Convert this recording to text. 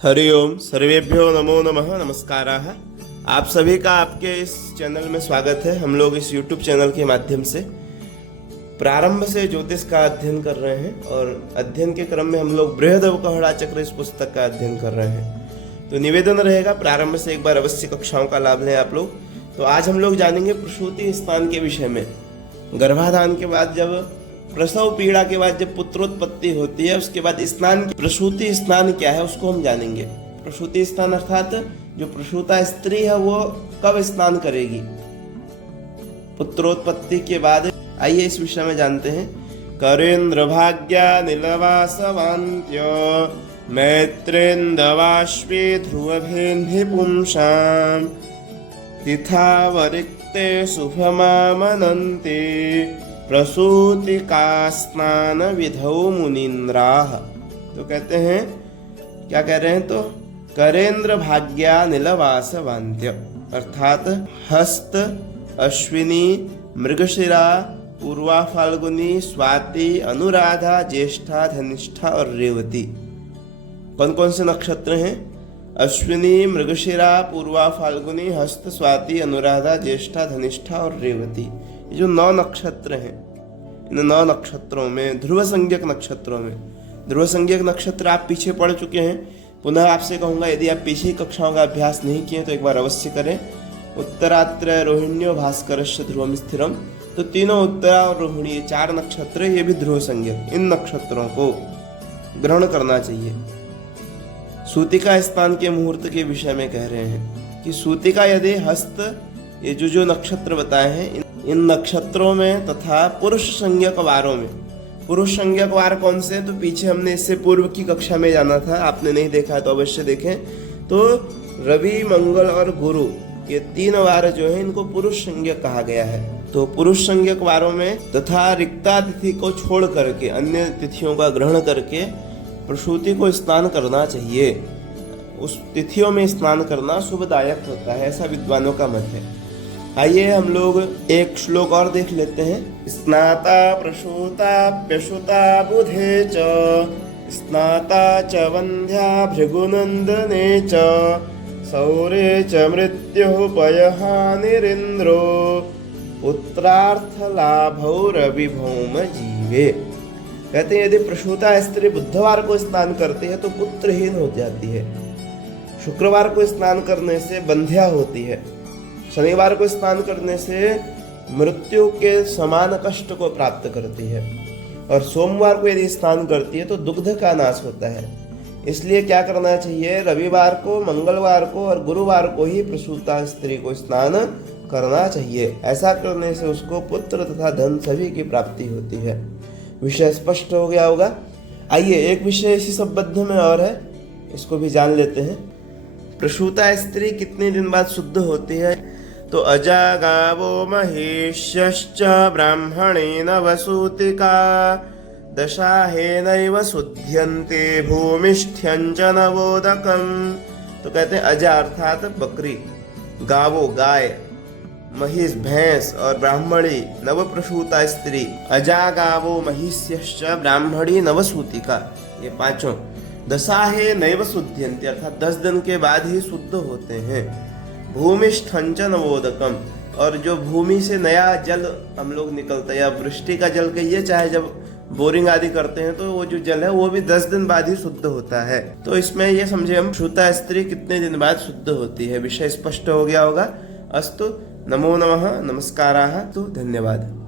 हरि ओम सर्वेभ्यो नमो नमः नमस्काराः। आप सभी का आपके इस चैनल में स्वागत है। हम लोग इस YouTube चैनल के माध्यम से प्रारंभ से ज्योतिष का अध्ययन कर रहे हैं और अध्ययन के क्रम में हम लोग बृहदवकहड़ा चक्र इस पुस्तक का अध्ययन कर रहे हैं। तो निवेदन रहेगा प्रारंभ से एक बार अवश्य कक्षाओं का लाभ लें आप लोग। तो आज हम लोग जानेंगे प्रसूति स्नान के विषय में। गर्भाधान के बाद जब प्रसव पीड़ा के बाद जब पुत्रोत्पत्ति होती है उसके बाद स्नान, प्रसूति स्नान क्या है उसको हम जानेंगे। प्रसूति स्नान अर्थात जो प्रसूता स्त्री है वो कब स्नान करेगी पुत्रोत्पत्ति के बाद। आइए इस विषय में जानते हैं। करेन्द्र भाग्या नीलवासवान्त्य मैत्रेन्दवाश्वे ध्रुवभेन्हि पुंसां तिथावरिक्ते शुभमामनन्ते प्रसूतिका स्नान विधौ मुनीन्द्राः। तो कहते हैं, क्या कह रहे हैं, तो करेन्द्र भाग्या नीलवासवान्त्य अर्थात हस्त, अश्विनी, मृगशिरा, पूर्वा फाल्गुनी, स्वाति, अनुराधा, ज्येष्ठा, धनिष्ठा और रेवती। कौन कौन से नक्षत्र हैं? अश्विनी, मृगशिरा, पूर्वा फाल्गुनी, हस्त, स्वाति, अनुराधा, ज्येष्ठा, धनिष्ठा और रेवती। ये जो 9 नक्षत्र हैं, इन 9 नक्षत्रों में ध्रुव संज्ञक नक्षत्रों में, ध्रुव संज्ञक नक्षत्र आप पीछे पढ़ चुके हैं। पुनः आपसे कहूंगा यदि आप पीछे कक्षाओं का अभ्यास नहीं किए तो एक बार अवश्य करें। उत्तरात्र रोहिण्यो भास्करस्य ध्रुवम स्थिरम। तो तीनों उत्तरा और रोहिणी, ये 4 नक्षत्र, ये भी ध्रुव संज्ञक। इन नक्षत्रों को ग्रहण करना चाहिए। सूतिका स्नान के मुहूर्त के विषय में कह रहे हैं कि सूतिका यदि हस्त, ये जो नक्षत्र बताए हैं इन नक्षत्रों में तथा पुरुष संज्ञक वारों में। पुरुष संज्ञक वार कौन से? तो पीछे हमने इससे पूर्व की कक्षा में जाना था, आपने नहीं देखा है तो अवश्य देखें। तो रवि, मंगल और गुरु, ये 3 वार जो है इनको पुरुष संज्ञक कहा गया है। तो पुरुष संज्ञक वारों में तथा रिक्ता तिथि को छोड़ करके अन्य तिथियों का ग्रहण करके प्रसूति को स्नान करना चाहिए। उस तिथियों में स्नान करना शुभदायक होता है, ऐसा विद्वानों का मत है। आइए हम लोग एक श्लोक और देख लेते हैं। स्नाता प्रसूताप्यसुता बुधे च स्नाता च वंध्या भृगुनंदने च सौरे च मृत्युः पयहानिरिन्द्रो पुत्रार्थ लाभौ रविभौम जीवे। कहते हैं यदि प्रसूता स्त्री बुधवार को स्नान करती है तो पुत्रहीन हो जाती है। शुक्रवार को स्नान करने से बंध्या होती है। शनिवार को स्नान करने से मृत्यु के समान कष्ट को प्राप्त करती है। और सोमवार को यदि स्नान करती है तो दुग्ध का नाश होता है। इसलिए क्या करना चाहिए? रविवार को, मंगलवार को और गुरुवार को ही प्रसूता स्त्री को स्नान करना चाहिए। ऐसा करने से उसको पुत्र तथा धन सभी की प्राप्ति होती है। विषय स्पष्ट हो गया होगा। आइए एक विषय इसी संबंध में और है, इसको भी जान लेते हैं। प्रसूता स्त्री कितने दिन बाद शुद्ध होती है? तो अजा गावो महिष्यश्च ब्राह्मणेन वसूतिका दशाहेनैव शुध्यन्ते भूमिष्ठ्यञ्च नवोदकम्। तो कहते हैं अजा अर्थात बकरी, गावो गाय, महिष भैंस और ब्राह्मणी नवप्रसूता स्त्री। अजा गावो महिष्यश्च ब्राह्मणी नवसूतिका, ये 5 दशाहे नैव शुद्ध्यन्ते अर्थात 10 दिन के बाद ही शुद्ध होते हैं। भूमिष्ठञ्च नवोदकम, और जो भूमि से नया जल हम लोग निकलता है या वृष्टि का जल कहिए, चाहे जब बोरिंग आदि करते हैं तो वो जो जल है वो भी 10 दिन बाद ही शुद्ध होता है। तो इसमें ये समझे हम प्रसूता स्त्री कितने दिन बाद शुद्ध होती है। विषय स्पष्ट हो गया होगा। अस्तु, नमो नमः, नमस्काराः, तो धन्यवाद।